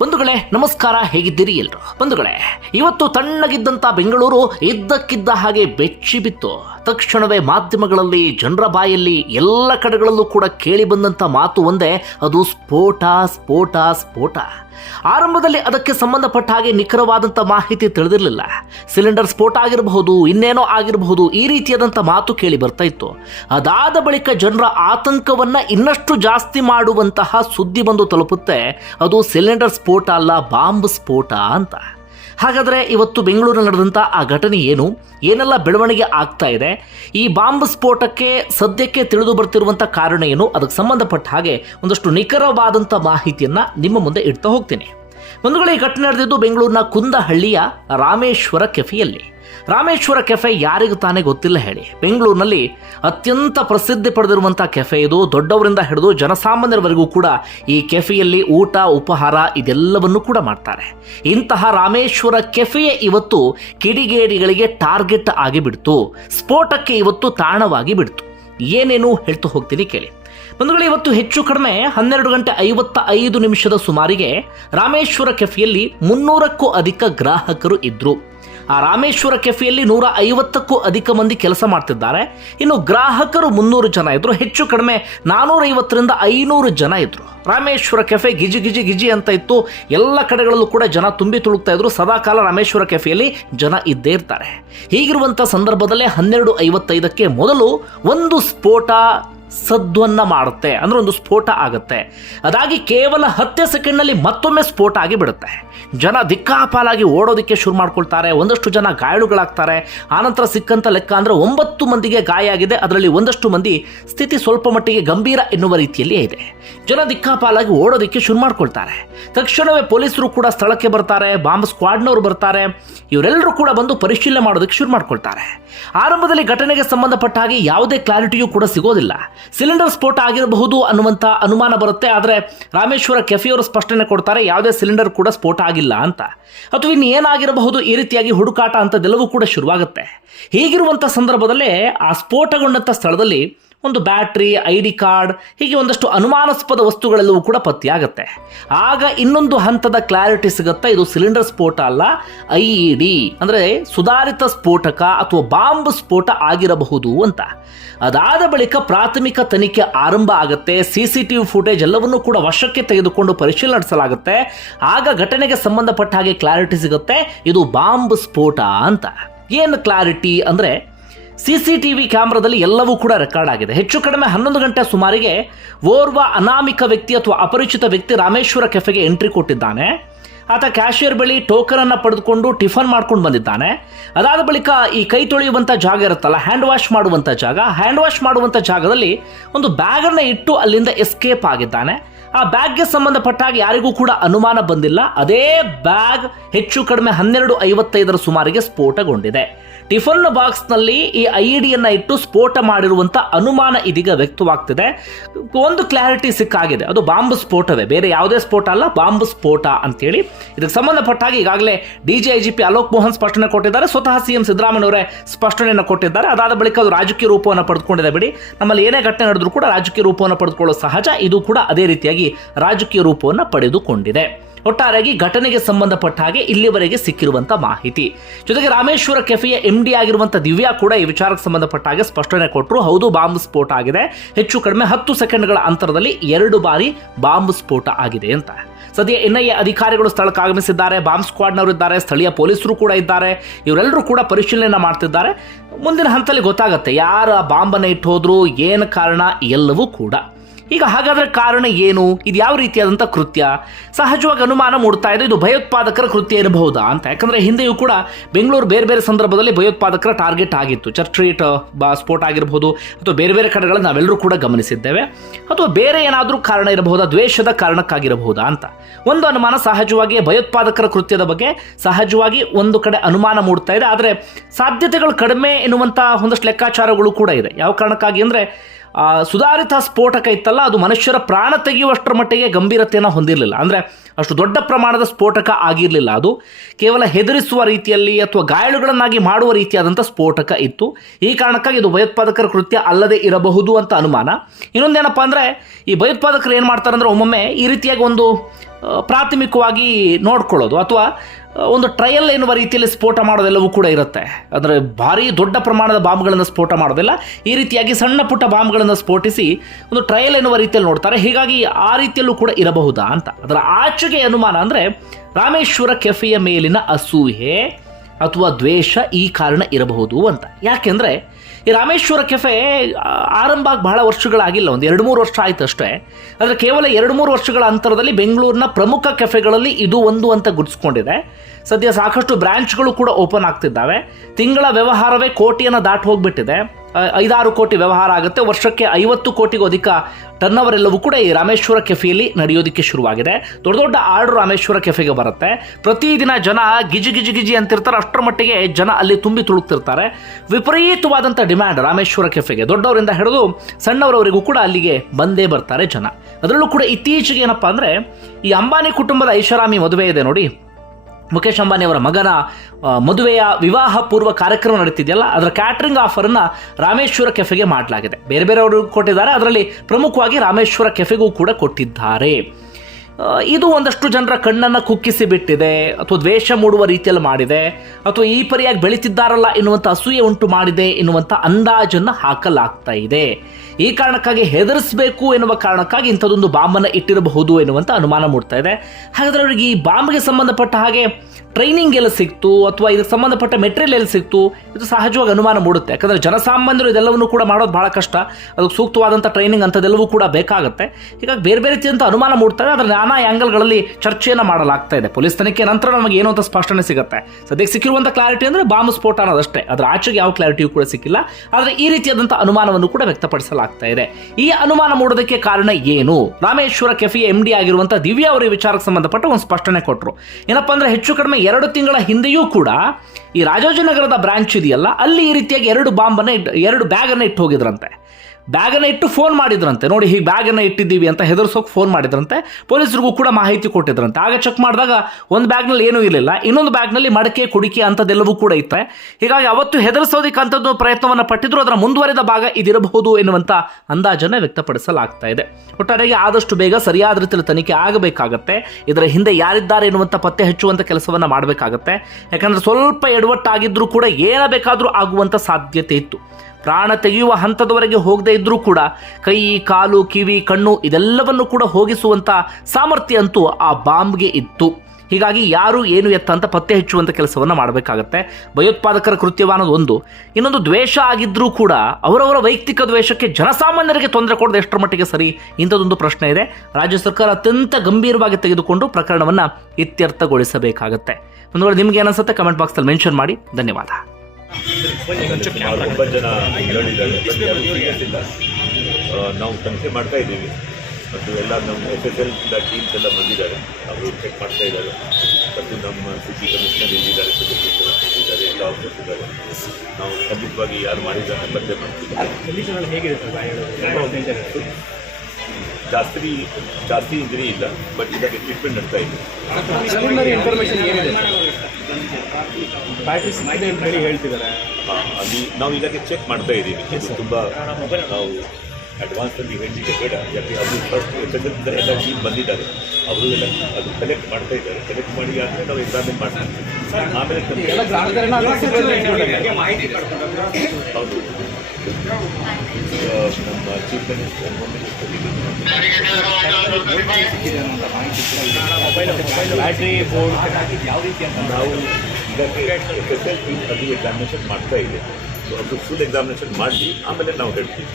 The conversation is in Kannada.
ಬಂಧುಗಳೇ ನಮಸ್ಕಾರ, ಹೇಗಿದ್ದೀರಿ ಎಲ್ರು? ಬಂಧುಗಳೇ, ಇವತ್ತು ತಣ್ಣಗಿದ್ದಂತ ಬೆಂಗಳೂರು ಇದ್ದಕ್ಕಿದ್ದ ಹಾಗೆ ಬೆಚ್ಚಿ ಬಿತ್ತು. ತಕ್ಷಣವೇ ಮಾಧ್ಯಮಗಳಲ್ಲಿ, ಜನರ ಬಾಯಲ್ಲಿ, ಎಲ್ಲ ಕಡೆಗಳಲ್ಲೂ ಕೂಡ ಕೇಳಿ ಬಂದಂತ ಮಾತು ಒಂದೇ, ಅದು ಸ್ಫೋಟ ಸ್ಫೋಟ ಸ್ಫೋಟ. ಆರಂಭದಲ್ಲಿ ಅದಕ್ಕೆ ಸಂಬಂಧಪಟ್ಟ ಹಾಗೆ ನಿಖರವಾದಂಥ ಮಾಹಿತಿ ತಿಳಿದಿರಲಿಲ್ಲ. ಸಿಲಿಂಡರ್ ಸ್ಫೋಟ ಆಗಿರಬಹುದು, ಇನ್ನೇನೋ ಆಗಿರಬಹುದು, ಈ ರೀತಿಯಾದಂಥ ಮಾತು ಕೇಳಿ ಬರ್ತಾ ಇತ್ತು. ಅದಾದ ಬಳಿಕ ಜನರ ಆತಂಕವನ್ನ ಇನ್ನಷ್ಟು ಜಾಸ್ತಿ ಮಾಡುವಂತಹ ಸುದ್ದಿ ಬಂದು ತಲುಪುತ್ತೆ, ಅದು ಸಿಲಿಂಡರ್ ಸ್ಫೋಟ ಅಲ್ಲ, ಬಾಂಬ್ ಸ್ಫೋಟ ಅಂತ. ಹಾಗಾದರೆ ಇವತ್ತು ಬೆಂಗಳೂರಲ್ಲಿ ನಡೆದಂಥ ಆ ಘಟನೆ ಏನು, ಏನೆಲ್ಲ ಬೆಳವಣಿಗೆ ಆಗ್ತಾ ಇದೆ, ಈ ಬಾಂಬ್ ಸ್ಫೋಟಕ್ಕೆ ಸದ್ಯಕ್ಕೆ ತಿಳಿದು ಬರ್ತಿರುವಂಥ ಕಾರಣ ಏನು, ಅದಕ್ಕೆ ಸಂಬಂಧಪಟ್ಟ ಹಾಗೆ ಒಂದಷ್ಟು ನಿಖರವಾದಂಥ ಮಾಹಿತಿಯನ್ನು ನಿಮ್ಮ ಮುಂದೆ ಇಡ್ತಾ ಹೋಗ್ತೀನಿ. ಒಂದುಗಳ ಈ ಘಟನೆ ನಡೆದಿದ್ದು ಬೆಂಗಳೂರಿನ ಕುಂದಹಳ್ಳಿಯ ರಾಮೇಶ್ವರ ಕೆಫೆಯಲ್ಲಿ. ರಾಮೇಶ್ವರ ಕೆಫೆ ಯಾರಿಗೂ ತಾನೇ ಗೊತ್ತಿಲ್ಲ ಹೇಳಿ. ಬೆಂಗಳೂರಿನಲ್ಲಿ ಅತ್ಯಂತ ಪ್ರಸಿದ್ಧಿ ಪಡೆದಿರುವಂಥ ಕೆಫೆ ಇದು. ದೊಡ್ಡವರಿಂದ ಹಿಡಿದು ಜನಸಾಮಾನ್ಯರವರೆಗೂ ಕೂಡ ಈ ಕೆಫೆಯಲ್ಲಿ ಊಟ ಉಪಹಾರ ಇದೆಲ್ಲವನ್ನು ಕೂಡ ಮಾಡ್ತಾರೆ. ಇಂತಹ ರಾಮೇಶ್ವರ ಕೆಫೆಯೇ ಇವತ್ತು ಕಿಡಿಗೇಡಿಗಳಿಗೆ ಟಾರ್ಗೆಟ್ ಆಗಿಬಿಡ್ತು, ಸ್ಫೋಟಕ್ಕೆ ಇವತ್ತು ತಾಣವಾಗಿ ಬಿಡ್ತು. ಏನೇನು ಹೇಳ್ತು ಹೋಗ್ತೀನಿ ಕೇಳಿ. ಬಂಧುಗಳು, ಇವತ್ತು ಹೆಚ್ಚು ಕಡಿಮೆ 12:55 ಸುಮಾರಿಗೆ ರಾಮೇಶ್ವರ ಕೆಫೆಯಲ್ಲಿ 300ಕ್ಕೂ ಅಧಿಕ ಗ್ರಾಹಕರು ಇದ್ರು. ಆ ರಾಮೇಶ್ವರ ಕೆಫೆಯಲ್ಲಿ 150ಕ್ಕೂ ಅಧಿಕ ಮಂದಿ ಕೆಲಸ ಮಾಡ್ತಿದ್ದಾರೆ. ಇನ್ನು ಗ್ರಾಹಕರು 300 ಜನ ಇದ್ರು. ಹೆಚ್ಚು ಕಡಿಮೆ 450ರಿಂದ 500 ಜನ ಇದ್ರು. ರಾಮೇಶ್ವರ ಕೆಫೆ ಗಿಜಿ ಗಿಜಿ ಗಿಜಿ ಅಂತ ಇತ್ತು. ಎಲ್ಲ ಕಡೆಗಳಲ್ಲೂ ಕೂಡ ಜನ ತುಂಬಿ ತುಳುಕ್ತಾ ಇದ್ರು. ಸದಾಕಾಲ ರಾಮೇಶ್ವರ ಕೆಫೆಯಲ್ಲಿ ಜನ ಇದ್ದೇ ಇರ್ತಾರೆ. ಹೀಗಿರುವಂಥ ಸಂದರ್ಭದಲ್ಲೇ 12:55ಕ್ಕೆ ಮೊದಲು ಒಂದು ಸ್ಫೋಟ ಸದ್ವನ್ನ ಮಾಡುತ್ತೆ, ಅಂದ್ರೆ ಒಂದು ಸ್ಫೋಟ ಆಗುತ್ತೆ. ಅದಾಗಿ ಕೇವಲ 10 ಸೆಕೆಂಡ್ನಲ್ಲಿ ಮತ್ತೊಮ್ಮೆ ಸ್ಫೋಟ ಆಗಿ ಬಿಡುತ್ತೆ. ಜನ ದಿಕ್ಕಾಪಾಲಾಗಿ ಓಡೋದಕ್ಕೆ ಶುರು ಮಾಡ್ಕೊಳ್ತಾರೆ. ಒಂದಷ್ಟು ಜನ ಗಾಯಾಳುಗಳಾಗ್ತಾರೆ. ಆನಂತರ ಸಿಕ್ಕಂತ ಲೆಕ್ಕ ಅಂದ್ರೆ 9 ಮಂದಿಗೆ ಗಾಯ ಆಗಿದೆ. ಅದರಲ್ಲಿ ಒಂದಷ್ಟು ಮಂದಿ ಸ್ಥಿತಿ ಸ್ವಲ್ಪ ಮಟ್ಟಿಗೆ ಗಂಭೀರ ಎನ್ನುವ ರೀತಿಯಲ್ಲಿ ಇದೆ. ಜನ ದಿಕ್ಕಾಪಾಲಾಗಿ ಓಡೋದಕ್ಕೆ ಶುರು ಮಾಡ್ಕೊಳ್ತಾರೆ. ತಕ್ಷಣವೇ ಪೊಲೀಸರು ಕೂಡ ಸ್ಥಳಕ್ಕೆ ಬರ್ತಾರೆ, ಬಾಂಬ್ ಸ್ಕ್ವಾಡ್ನವರು ಬರ್ತಾರೆ. ಇವರೆಲ್ಲರೂ ಕೂಡ ಬಂದು ಪರಿಶೀಲನೆ ಮಾಡೋದಕ್ಕೆ ಶುರು ಮಾಡ್ಕೊಳ್ತಾರೆ. ಆರಂಭದಲ್ಲಿ ಘಟನೆಗೆ ಸಂಬಂಧಪಟ್ಟ ಹಾಗೆ ಯಾವುದೇ ಕ್ಲಾರಿಟಿಯೂ ಕೂಡ ಸಿಗೋದಿಲ್ಲ. ಸಿಲಿಂಡರ್ ಸ್ಫೋಟ ಆಗಿರಬಹುದು ಅನ್ನುವಂಥ ಅನುಮಾನ ಬರುತ್ತೆ. ಆದರೆ ರಾಮೇಶ್ವರ ಕೆಫೆಯವರು ಸ್ಪಷ್ಟನೆ ಕೊಡ್ತಾರೆ, ಯಾವುದೇ ಸಿಲಿಂಡರ್ ಕೂಡ ಸ್ಫೋಟ ಆಗಿಲ್ಲ ಅಂತ. ಅಥವಾ ಇನ್ನು ಏನಾಗಿರಬಹುದು, ಈ ರೀತಿಯಾಗಿ ಹುಡುಕಾಟ ಅಂತದೆಲ್ಲವೂ ಕೂಡ ಶುರುವಾಗುತ್ತೆ. ಹೀಗಿರುವಂಥ ಸಂದರ್ಭದಲ್ಲೇ ಆ ಸ್ಫೋಟಗೊಂಡಂಥ ಸ್ಥಳದಲ್ಲಿ ಒಂದು ಬ್ಯಾಟ್ರಿ, ID ಕಾರ್ಡ್, ಹೀಗೆ ಒಂದಷ್ಟು ಅನುಮಾನಾಸ್ಪದ ವಸ್ತುಗಳೆಲ್ಲವೂ ಕೂಡ ಪತ್ತೆಯಾಗುತ್ತೆ. ಆಗ ಇನ್ನೊಂದು ಹಂತದ ಕ್ಲಾರಿಟಿ ಸಿಗುತ್ತೆ, ಇದು ಸಿಲಿಂಡರ್ ಸ್ಫೋಟ ಅಲ್ಲ, IED ಅಂದರೆ ಸುಧಾರಿತ ಸ್ಫೋಟಕ ಅಥವಾ ಬಾಂಬ್ ಸ್ಫೋಟ ಆಗಿರಬಹುದು ಅಂತ. ಅದಾದ ಬಳಿಕ ಪ್ರಾಥಮಿಕ ತನಿಖೆ ಆರಂಭ ಆಗುತ್ತೆ. CCTV ಫುಟೇಜ್ ಎಲ್ಲವನ್ನೂ ಕೂಡ ವಶಕ್ಕೆ ತೆಗೆದುಕೊಂಡು ಪರಿಶೀಲನೆ ನಡೆಸಲಾಗುತ್ತೆ. ಆಗ ಘಟನೆಗೆ ಸಂಬಂಧಪಟ್ಟ ಹಾಗೆ ಕ್ಲಾರಿಟಿ ಸಿಗುತ್ತೆ, ಇದು ಬಾಂಬ್ ಸ್ಫೋಟ ಅಂತ. ಏನು ಕ್ಲಾರಿಟಿ ಅಂದರೆ, CCTV ಕ್ಯಾಮ್ರಾದಲ್ಲಿ ಎಲ್ಲವೂ ಕೂಡ ರೆಕಾರ್ಡ್ ಆಗಿದೆ. ಹೆಚ್ಚು ಕಡಿಮೆ 11 ಗಂಟೆ ಸುಮಾರಿಗೆ ಓರ್ವ ಅನಾಮಿಕ ವ್ಯಕ್ತಿ ಅಥವಾ ಅಪರಿಚಿತ ವ್ಯಕ್ತಿ ರಾಮೇಶ್ವರ ಕೆಫೆಗೆ ಎಂಟ್ರಿ ಕೊಟ್ಟಿದ್ದಾನೆ. ಆತ ಕ್ಯಾಶಿಯರ್ ಬಳಿ ಟೋಕನ್ ಅನ್ನು ಪಡೆದುಕೊಂಡು ಟಿಫನ್ ಮಾಡ್ಕೊಂಡು ಬಂದಿದ್ದಾನೆ. ಅದಾದ ಬಳಿಕ ಈ ಕೈ ತೊಳೆಯುವಂಥ ಜಾಗ ಇರುತ್ತಲ್ಲ, ಹ್ಯಾಂಡ್ ವಾಶ್ ಮಾಡುವಂಥ ಜಾಗದಲ್ಲಿ ಒಂದು ಬ್ಯಾಗನ್ನು ಇಟ್ಟು ಅಲ್ಲಿಂದ ಎಸ್ಕೇಪ್ ಆಗಿದ್ದಾನೆ. ಆ ಬ್ಯಾಗ್ಗೆ ಸಂಬಂಧಪಟ್ಟ ಹಾಗೆ ಯಾರಿಗೂ ಕೂಡ ಅನುಮಾನ ಬಂದಿಲ್ಲ. ಅದೇ ಬ್ಯಾಗ್ ಹೆಚ್ಚು ಕಡಿಮೆ 12:55 ಸುಮಾರಿಗೆ ಸ್ಫೋಟಗೊಂಡಿದೆ. ಟಿಫನ್ ಬಾಕ್ಸ್ನಲ್ಲಿ ಈ IEDಯನ್ನು ಇಟ್ಟು ಸ್ಫೋಟ ಮಾಡಿರುವಂಥ ಅನುಮಾನ ಇದೀಗ ವ್ಯಕ್ತವಾಗ್ತಿದೆ. ಒಂದು ಕ್ಲಾರಿಟಿ ಸಿಕ್ಕಾಗಿದೆ, ಅದು ಬಾಂಬ್ ಸ್ಫೋಟವೇ, ಬೇರೆ ಯಾವುದೇ ಸ್ಫೋಟ ಅಲ್ಲ, ಬಾಂಬ್ ಸ್ಫೋಟ ಅಂತೇಳಿ. ಇದಕ್ಕೆ ಸಂಬಂಧಪಟ್ಟಾಗಿ ಈಗಾಗಲೇ DGIGP ಅಲೋಕ್ ಮೋಹನ್ ಸ್ಪಷ್ಟನೆ ಕೊಟ್ಟಿದ್ದಾರೆ. ಸ್ವತಃ CM ಸಿದ್ದರಾಮಯ್ಯನವರೇ ಸ್ಪಷ್ಟನೆಯನ್ನು ಕೊಟ್ಟಿದ್ದಾರೆ. ಅದಾದ ಬಳಿಕ ಅದು ರಾಜಕೀಯ ರೂಪವನ್ನು ಪಡೆದುಕೊಂಡಿದೆ. ಬಿಡಿ, ನಮ್ಮಲ್ಲಿ ಏನೇ ಘಟನೆ ನಡೆದರೂ ಕೂಡ ರಾಜಕೀಯ ರೂಪವನ್ನು ಪಡೆದುಕೊಳ್ಳೋ ಸಹಜ. ಇದು ಕೂಡ ಅದೇ ರೀತಿಯಾಗಿ ರಾಜಕೀಯ ರೂಪವನ್ನು ಪಡೆದುಕೊಂಡಿದೆ. ಒಟ್ಟಾರೆಯಾಗಿ ಘಟನೆಗೆ ಸಂಬಂಧಪಟ್ಟ ಹಾಗೆ ಇಲ್ಲಿವರೆಗೆ ಸಿಕ್ಕಿರುವಂಥ ಮಾಹಿತಿ. ಜೊತೆಗೆ ರಾಮೇಶ್ವರ ಕೆಫೆಯ MD ಆಗಿರುವಂಥ ದಿವ್ಯಾ ಕೂಡ ಈ ವಿಚಾರಕ್ಕೆ ಸಂಬಂಧಪಟ್ಟ ಹಾಗೆ ಸ್ಪಷ್ಟನೆ ಕೊಟ್ಟರು. ಹೌದು, ಬಾಂಬ್ ಸ್ಫೋಟ ಆಗಿದೆ. ಹೆಚ್ಚು ಕಡಿಮೆ 10 ಸೆಕೆಂಡ್ಗಳ ಅಂತರದಲ್ಲಿ 2 ಬಾರಿ ಬಾಂಬ್ ಸ್ಫೋಟ ಆಗಿದೆ ಅಂತ. ಸದ್ಯ NIA ಅಧಿಕಾರಿಗಳು ಸ್ಥಳಕ್ಕೆ ಆಗಮಿಸಿದ್ದಾರೆ. ಬಾಂಬ್ ಸ್ಕ್ವಾಡ್ನವರು ಇದ್ದಾರೆ, ಸ್ಥಳೀಯ ಪೊಲೀಸರು ಕೂಡ ಇದ್ದಾರೆ. ಇವರೆಲ್ಲರೂ ಕೂಡ ಪರಿಶೀಲನೆ ಮಾಡ್ತಿದ್ದಾರೆ. ಮುಂದಿನ ಹಂತದಲ್ಲಿ ಗೊತ್ತಾಗುತ್ತೆ ಯಾರ ಬಾಂಬನ್ನು ಇಟ್ಟು ಹೋದ್ರು, ಏನು ಕಾರಣ, ಎಲ್ಲವೂ ಕೂಡ. ಈಗ ಹಾಗಾದರೆ ಕಾರಣ ಏನು, ಇದು ಯಾವ ರೀತಿಯಾದಂಥ ಕೃತ್ಯ? ಸಹಜವಾಗಿ ಅನುಮಾನ ಮೂಡ್ತಾ ಇದೆ, ಇದು ಭಯೋತ್ಪಾದಕರ ಕೃತ್ಯ ಇರಬಹುದಾ ಅಂತ. ಯಾಕಂದರೆ ಹಿಂದೆಯೂ ಕೂಡ ಬೆಂಗಳೂರು ಬೇರೆ ಬೇರೆ ಸಂದರ್ಭದಲ್ಲಿ ಭಯೋತ್ಪಾದಕರ ಟಾರ್ಗೆಟ್ ಆಗಿತ್ತು. ಚರ್ಚ್ ಸ್ಟ್ರೀಟ್ ಸ್ಫೋಟ ಆಗಿರಬಹುದು, ಅಥವಾ ಬೇರೆ ಬೇರೆ ಕಡೆಗಳನ್ನು ನಾವೆಲ್ಲರೂ ಕೂಡ ಗಮನಿಸಿದ್ದೇವೆ. ಅಥವಾ ಬೇರೆ ಏನಾದರೂ ಕಾರಣ ಇರಬಹುದಾ, ದ್ವೇಷದ ಕಾರಣಕ್ಕಾಗಿರಬಹುದಾ ಅಂತ ಒಂದು ಅನುಮಾನ ಸಹಜವಾಗಿ ಭಯೋತ್ಪಾದಕರ ಕೃತ್ಯದ ಬಗ್ಗೆ ಸಹಜವಾಗಿ ಒಂದು ಕಡೆ ಅನುಮಾನ ಮೂಡ್ತಾ ಇದೆ. ಆದರೆ ಸಾಧ್ಯತೆಗಳು ಕಡಿಮೆ ಎನ್ನುವಂಥ ಒಂದಷ್ಟು ಲೆಕ್ಕಾಚಾರಗಳು ಕೂಡ ಇದೆ. ಯಾವ ಕಾರಣಕ್ಕಾಗಿ ಅಂದರೆ, ಸುಧಾರಿತ ಸ್ಫೋಟಕ ಇತ್ತಲ್ಲ, ಅದು ಮನುಷ್ಯರ ಪ್ರಾಣ ತೆಗೆಯುವಷ್ಟರ ಮಟ್ಟಿಗೆ ಗಂಭೀರತೆಯನ್ನು ಹೊಂದಿರಲಿಲ್ಲ. ಅಂದರೆ ಅಷ್ಟು ದೊಡ್ಡ ಪ್ರಮಾಣದ ಸ್ಫೋಟಕ ಆಗಿರಲಿಲ್ಲ. ಅದು ಕೇವಲ ಹೆದರಿಸುವ ರೀತಿಯಲ್ಲಿ ಅಥವಾ ಗಾಯಾಳುಗಳನ್ನಾಗಿ ಮಾಡುವ ರೀತಿಯಾದಂಥ ಸ್ಫೋಟಕ ಇತ್ತು. ಈ ಕಾರಣಕ್ಕಾಗಿ ಇದು ಭಯೋತ್ಪಾದಕರ ಕೃತ್ಯ ಅಲ್ಲದೆ ಇರಬಹುದು ಅಂತ ಅನುಮಾನ. ಇನ್ನೊಂದೇನಪ್ಪ ಅಂದರೆ, ಈ ಭಯೋತ್ಪಾದಕರು ಏನು ಮಾಡ್ತಾರೆ ಅಂದರೆ, ಒಮ್ಮೊಮ್ಮೆ ಈ ರೀತಿಯಾಗಿ ಒಂದು ಪ್ರಾಥಮಿಕವಾಗಿ ನೋಡ್ಕೊಳ್ಳೋದು ಅಥವಾ ಒಂದು ಟ್ರಯಲ್ ಎನ್ನುವ ರೀತಿಯಲ್ಲಿ ಸ್ಫೋಟ ಮಾಡೋದೆಲ್ಲವೂ ಕೂಡ ಇರುತ್ತೆ. ಅಂದರೆ ಭಾರಿ ದೊಡ್ಡ ಪ್ರಮಾಣದ ಬಾಂಬ್ಗಳನ್ನು ಸ್ಫೋಟ ಮಾಡೋದಿಲ್ಲ, ಈ ರೀತಿಯಾಗಿ ಸಣ್ಣ ಪುಟ್ಟ ಬಾಂಬ್ಗಳನ್ನು ಸ್ಫೋಟಿಸಿ ಒಂದು ಟ್ರಯಲ್ ಎನ್ನುವ ರೀತಿಯಲ್ಲಿ ನೋಡ್ತಾರೆ. ಹೀಗಾಗಿ ಆ ರೀತಿಯಲ್ಲೂ ಕೂಡ ಇರಬಹುದಾ ಅಂತ. ಅದರ ಆಚೆಗೆ ಅನುಮಾನ ಅಂದರೆ ರಾಮೇಶ್ವರ ಕೆಫೆಯ ಮೇಲಿನ ಅಸೂಯೆ ಅಥವಾ ದ್ವೇಷ ಈ ಕಾರಣ ಇರಬಹುದು ಅಂತ. ಯಾಕೆಂದರೆ ಈ ರಾಮೇಶ್ವರ ಕೆಫೆ ಆರಂಭ ಬಹಳ ವರ್ಷಗಳಾಗಿಲ್ಲ, ಒಂದು 2-3 ವರ್ಷ ಆಯಿತು ಅಷ್ಟೇ. ಆದರೆ ಕೇವಲ 2-3 ವರ್ಷಗಳ ಅಂತರದಲ್ಲಿ ಬೆಂಗಳೂರಿನ ಪ್ರಮುಖ ಕೆಫೆಗಳಲ್ಲಿ ಇದು ಒಂದು ಅಂತ ಗುರುತಿಸ್ಕೊಂಡಿದೆ. ಸದ್ಯ ಸಾಕಷ್ಟು ಬ್ರಾಂಚ್ಗಳು ಕೂಡ ಓಪನ್ ಆಗ್ತಿದ್ದಾವೆ. ತಿಂಗಳ ವ್ಯವಹಾರವೇ ಕೋಟಿಯನ್ನು ದಾಟಿ ಹೋಗ್ಬಿಟ್ಟಿದೆ. 5-6 ಕೋಟಿ ವ್ಯವಹಾರ ಆಗುತ್ತೆ, ವರ್ಷಕ್ಕೆ 50 ಕೋಟಿಗೂ ಅಧಿಕ ಟರ್ನ್ ಓವರ್ ಎಲ್ಲವೂ ಕೂಡ ಈ ರಾಮೇಶ್ವರ ಕೆಫೆಯಲ್ಲಿ ನಡೆಯೋದಕ್ಕೆ ಶುರುವಾಗಿದೆ. ದೊಡ್ಡ ದೊಡ್ಡ ಆರ್ಡರ್ ರಾಮೇಶ್ವರ ಕೆಫೆಗೆ ಬರುತ್ತೆ. ಪ್ರತಿದಿನ ಜನ ಗಿಜಿ ಅಂತಿರ್ತಾರೆ, ಅಷ್ಟರ ಮಟ್ಟಿಗೆ ಜನ ಅಲ್ಲಿ ತುಂಬಿ ತುಳುಕ್ತಿರ್ತಾರೆ. ವಿಪರೀತವಾದಂಥ ಡಿಮ್ಯಾಂಡ್ ರಾಮೇಶ್ವರ ಕೆಫೆಗೆ, ದೊಡ್ಡವರಿಂದ ಹಿಡಿದು ಸಣ್ಣವರವರೆಗೂ ಕೂಡ ಅಲ್ಲಿಗೆ ಬಂದೇ ಬರ್ತಾರೆ ಜನ. ಅದರಲ್ಲೂ ಕೂಡ ಇತ್ತೀಚೆಗೆ ಏನಪ್ಪ ಅಂದರೆ ಈ ಅಂಬಾನಿ ಕುಟುಂಬದ ಐಷಾರಾಮಿ ಮದುವೆ ಇದೆ ನೋಡಿ, ಮುಖೇಶ್ ಅಂಬಾನಿ ಅವರ ಮಗನ ಮದುವೆಯ ವಿವಾಹ ಪೂರ್ವ ಕಾರ್ಯಕ್ರಮ ನಡೀತಿದೆಯಲ್ಲ, ಅದರ ಕ್ಯಾಟ್ರಿಂಗ್ ಆಫರನ್ನು ರಾಮೇಶ್ವರ ಕೆಫೆಗೆ ಮಾಡಲಾಗಿದೆ. ಬೇರೆ ಅವರು ಕೊಟ್ಟಿದ್ದಾರೆ, ಅದರಲ್ಲಿ ಪ್ರಮುಖವಾಗಿ ರಾಮೇಶ್ವರ ಕೆಫೆಗೂ ಕೂಡ ಕೊಟ್ಟಿದ್ದಾರೆ. ಇದು ಒಂದಷ್ಟು ಜನರ ಕಣ್ಣನ್ನು ಕುಕ್ಕಿಸಿ ಬಿಟ್ಟಿದೆ, ಅಥವಾ ದ್ವೇಷ ಮೂಡುವ ರೀತಿಯಲ್ಲಿ ಮಾಡಿದೆ, ಅಥವಾ ಈ ಪರಿಯಾಗಿ ಬೆಳೀತಿದ್ದಾರಲ್ಲ ಎನ್ನುವಂಥ ಅಸೂಯೆ ಉಂಟು ಮಾಡಿದೆ ಎನ್ನುವಂಥ ಅಂದಾಜನ್ನು ಹಾಕಲಾಗ್ತಾ ಇದೆ. ಈ ಕಾರಣಕ್ಕಾಗಿ ಹೆದರಿಸಬೇಕು ಎನ್ನುವ ಕಾರಣಕ್ಕಾಗಿ ಇಂಥದ್ದೊಂದು ಬಾಂಬನ್ನು ಇಟ್ಟಿರಬಹುದು ಎನ್ನುವಂಥ ಅನುಮಾನ ಮೂಡ್ತಾ ಇದೆ. ಹಾಗಾದರೆ ಅವರಿಗೆ ಈ ಬಾಂಬ್ಗೆ ಸಂಬಂಧಪಟ್ಟ ಹಾಗೆ ಟ್ರೈನಿಂಗ್ ಎಲ್ಲ ಸಿಕ್ತು ಅಥವಾ ಇದಕ್ಕೆ ಸಂಬಂಧಪಟ್ಟ ಮೆಟೀರಿಯಲ್ ಎಲ್ಲಿ ಸಿಕ್ತು, ಇದು ಸಹಜವಾಗಿ ಅನುಮಾನ ಮೂಡುತ್ತೆ. ಯಾಕಂದರೆ ಜನಸಾಮಾನ್ಯರು ಇದೆಲ್ಲವನ್ನು ಕೂಡ ಮಾಡೋದು ಬಹಳ ಕಷ್ಟ, ಅದಕ್ಕೆ ಸೂಕ್ತವಾದಂಥ ಟ್ರೈನಿಂಗ್ ಅಂಥದ್ದೆಲ್ಲವೂ ಕೂಡ ಬೇಕಾಗುತ್ತೆ. ಹೀಗಾಗಿ ಬೇರೆ ರೀತಿಯಂಥ ಅನುಮಾನ ಮೂಡ್ತವೆ. ಅದರ ನಾನಾ ಆ್ಯಂಗಲ್ಗಳಲ್ಲಿ ಚರ್ಚೆಯನ್ನು ಮಾಡಲಾಗ್ತಾ ಇದೆ. ಪೊಲೀಸ್ ತನಿಖೆ ನಂತರ ನಮಗೆ ಏನೋ ಅಂತ ಸ್ಪಷ್ಟನೆ ಸಿಗುತ್ತೆ. ಸದ್ಯಕ್ಕೆ ಸಿಕ್ಕಿರುವಂಥ ಕ್ಲಾರಿಟಿ ಅಂದರೆ ಬಾಂಬ್ ಸ್ಫೋಟ ಅನ್ನೋದಷ್ಟೇ, ಅದರ ಆಚೆಗೆ ಯಾವ ಕ್ಲಾರಿಟಿಯೂ ಕೂಡ ಸಿಕ್ಕಿಲ್ಲ. ಆದರೆ ಈ ರೀತಿಯಾದಂಥ ಅನುಮಾನವನ್ನು ಕೂಡ ವ್ಯಕ್ತಪಡಿಸಲಾಗ್ತಾ ಇದೆ. ಈ ಅನುಮಾನ ಮೂಡೋದಕ್ಕೆ ಕಾರಣ ಏನು? ರಾಮೇಶ್ವರ ಕೆಫೆಯ MD ಆಗಿರುವಂಥ ದಿವ್ಯಾ ಅವರ ವಿಚಾರಕ್ಕೆ ಸಂಬಂಧಪಟ್ಟ ಒಂದು ಸ್ಪಷ್ಟನೆ ಕೊಟ್ಟರು. ಏನಪ್ಪ ಅಂದರೆ ಹೆಚ್ಚು ಕಡಿಮೆ 2 ತಿಂಗಳ ಹಿಂದೆಯೂ ಕೂಡ ಈ ರಾಜಾಜಿನಗರದ ಬ್ರಾಂಚ್ ಇದೆಯಲ್ಲ, ಅಲ್ಲಿ ಈ ರೀತಿಯಾಗಿ 2 ಬ್ಯಾಗನ್ನು ಇಟ್ಟು ಹೋಗಿದ್ರಂತೆ. ಬ್ಯಾಗನ್ನು ಇಟ್ಟು ಫೋನ್ ಮಾಡಿದ್ರಂತೆ, ನೋಡಿ ಹೀಗೆ ಬ್ಯಾಗನ್ನು ಇಟ್ಟಿದ್ದೀವಿ ಅಂತ ಹೆದರ್ಸೋಕೆ ಫೋನ್ ಮಾಡಿದ್ರಂತೆ. ಪೊಲೀಸರಿಗೂ ಕೂಡ ಮಾಹಿತಿ ಕೊಟ್ಟಿದ್ರಂತೆ. ಆಗ ಚೆಕ್ ಮಾಡಿದಾಗ ಒಂದು ಬ್ಯಾಗ್ನಲ್ಲಿ ಏನೂ ಇರಲಿಲ್ಲ, ಇನ್ನೊಂದು ಬ್ಯಾಗ್ನಲ್ಲಿ ಮಡಕೆ ಕುಡಿಕೆ ಅಂಥದ್ದೆಲ್ಲವೂ ಕೂಡ ಇತ್ತು. ಹೀಗಾಗಿ ಅವತ್ತು ಹೆದರ್ಸೋದಕ್ಕೆ ಅಂಥದ್ದು ಪ್ರಯತ್ನವನ್ನು ಪಟ್ಟಿದ್ರು, ಅದರ ಮುಂದುವರೆದ ಭಾಗ ಇದಿರಬಹುದು ಎನ್ನುವಂಥ ಅಂದಾಜನ್ನು ವ್ಯಕ್ತಪಡಿಸಲಾಗ್ತಾ ಇದೆ. ಒಟ್ಟಾರೆಯಾಗಿ ಆದಷ್ಟು ಬೇಗ ಸರಿಯಾದ ರೀತಿಯಲ್ಲಿ ತನಿಖೆ ಆಗಬೇಕಾಗತ್ತೆ. ಇದರ ಹಿಂದೆ ಯಾರಿದ್ದಾರೆ ಎನ್ನುವಂಥ ಪತ್ತೆ ಹಚ್ಚುವಂಥ ಕೆಲಸವನ್ನು ಮಾಡಬೇಕಾಗತ್ತೆ. ಯಾಕಂದರೆ ಸ್ವಲ್ಪ ಎಡವಟ್ಟಾಗಿದ್ರೂ ಕೂಡ ಏನ ಬೇಕಾದರೂ ಆಗುವಂಥ ಸಾಧ್ಯತೆ ಇತ್ತು. ಪ್ರಾಣ ತೆಗೆಯುವ ಹಂತದವರೆಗೆ ಹೋಗದೇ ಇದ್ರೂ ಕೂಡ ಕೈ, ಕಾಲು, ಕಿವಿ, ಕಣ್ಣು ಇದೆಲ್ಲವನ್ನು ಕೂಡ ಹೋಗಿಸುವಂಥ ಸಾಮರ್ಥ್ಯ ಅಂತೂ ಆ ಬಾಂಬ್ಗೆ ಇತ್ತು. ಹೀಗಾಗಿ ಯಾರು ಏನು ಎತ್ತ ಅಂತ ಪತ್ತೆ ಹಚ್ಚುವಂಥ ಕೆಲಸವನ್ನು ಮಾಡಬೇಕಾಗತ್ತೆ. ಭಯೋತ್ಪಾದಕರ ಕೃತ್ಯವಾನದು ಒಂದು, ಇನ್ನೊಂದು ದ್ವೇಷ ಆಗಿದ್ರೂ ಕೂಡ ಅವರವರ ವೈಯಕ್ತಿಕ ದ್ವೇಷಕ್ಕೆ ಜನಸಾಮಾನ್ಯರಿಗೆ ತೊಂದರೆ ಕೊಡೋದು ಎಷ್ಟರ ಮಟ್ಟಿಗೆ ಸರಿ, ಇಂಥದ್ದೊಂದು ಪ್ರಶ್ನೆ ಇದೆ. ರಾಜ್ಯ ಸರ್ಕಾರ ಅತ್ಯಂತ ಗಂಭೀರವಾಗಿ ತೆಗೆದುಕೊಂಡು ಪ್ರಕರಣವನ್ನು ಇತ್ಯರ್ಥಗೊಳಿಸಬೇಕಾಗತ್ತೆ. ಒಂದು ವೇಳೆ ನಿಮ್ಗೆ ಏನನ್ಸುತ್ತೆ ಕಮೆಂಟ್ ಬಾಕ್ಸಲ್ಲಿ ಮೆನ್ಷನ್ ಮಾಡಿ. ಧನ್ಯವಾದ. 9 ಜನ ಹೇಳಿದ್ದಾರೆ, ನಾವು ತನಿಖೆ ಮಾಡ್ತಾ ಇದ್ದೀವಿ. ಮತ್ತು ಎಲ್ಲ ನಮ್ಮ SSL ಟೀಮ್ಸ್ ಎಲ್ಲ ಬಂದಿದ್ದಾರೆ, ಅವರು ಚೆಕ್ ಮಾಡ್ತಾ ಇದ್ದಾರೆ. ಮತ್ತು ನಮ್ಮ ಸಿಟಿ ಕಮಿಷನರ್ ಇದ್ದಾರೆ, ಇದ್ದಾರೆ, ಎಲ್ಲ ಆಫೀಸರ್ಸ್ ಇದ್ದಾರೆ. ನಾವು ಖಂಡಿತವಾಗಿ ಯಾರು ಮಾಡಿದ್ದಾರೆ ಪತ್ತೆ ಮಾಡ್ತೀವಿ. ಹೇಗಿದೆ ಸರ್? ಜಾಸ್ತಿ ಇಂಜರಿ ಇಲ್ಲ, ಬಟ್ ಇದಕ್ಕೆ ಟ್ರೀಟ್ಮೆಂಟ್ ನಡ್ತಾ ಇದೆ. ಇನ್ಫಾರ್ಮೇಷನ್ ಏನಿದೆ ಬ್ಯಾಟ್ರಿ ಸಿಕ್ಕಿದೆ ಅಂತ ಹೇಳಿ ಹೇಳ್ತಿದ್ದಾರೆ. ಅಲ್ಲಿ ನಾವು ಇದಕ್ಕೆ ಚೆಕ್ ಮಾಡ್ತಾ ಇದ್ದೀವಿ. ಇದು ತುಂಬ ನಾವು ಅಡ್ವಾನ್ಸಲ್ಲಿ ಹೇಳಲಿಕ್ಕೆ ಬೇಡ, ಯಾಕೆ ಅದು ಫಸ್ಟ್ SSL ಎಲ್ಲ ಟೀಮ್ ಬಂದಿದ್ದಾರೆ, ಅವರು ಎಲ್ಲ ಅದು ಕಲೆಕ್ಟ್ ಮಾಡ್ತಾ ಇದ್ದಾರೆ. ಕಲೆಕ್ಟ್ ಮಾಡಿ ಆದಮೇಲೆ ನಾವು ಎಕ್ಸಾಮಿನ್ ಮಾಡ್ತೀವಿ. ಆಮೇಲೆ ಹೌದು, ನಮ್ಮ ಚೀಫ್ ಮಿನಿಸ್ಟರ್ ಬ್ಯಾಟ್ರಿ ಬೋರ್ಡ್ ಯಾವ ರೀತಿ ಅಂತ ನಾವು ಇದಕ್ಕೆ SSL ಟೀಮ್ ಅದು ಎಕ್ಸಾಮಿನೇಷನ್ ಮಾಡ್ತಾ ಇದೆ. ಸೊ ಅದು ಫುಲ್ ಎಕ್ಸಾಮಿನೇಷನ್ ಮಾಡಿ ಆಮೇಲೆ ನಾವು ಹೇಳ್ತೀವಿ.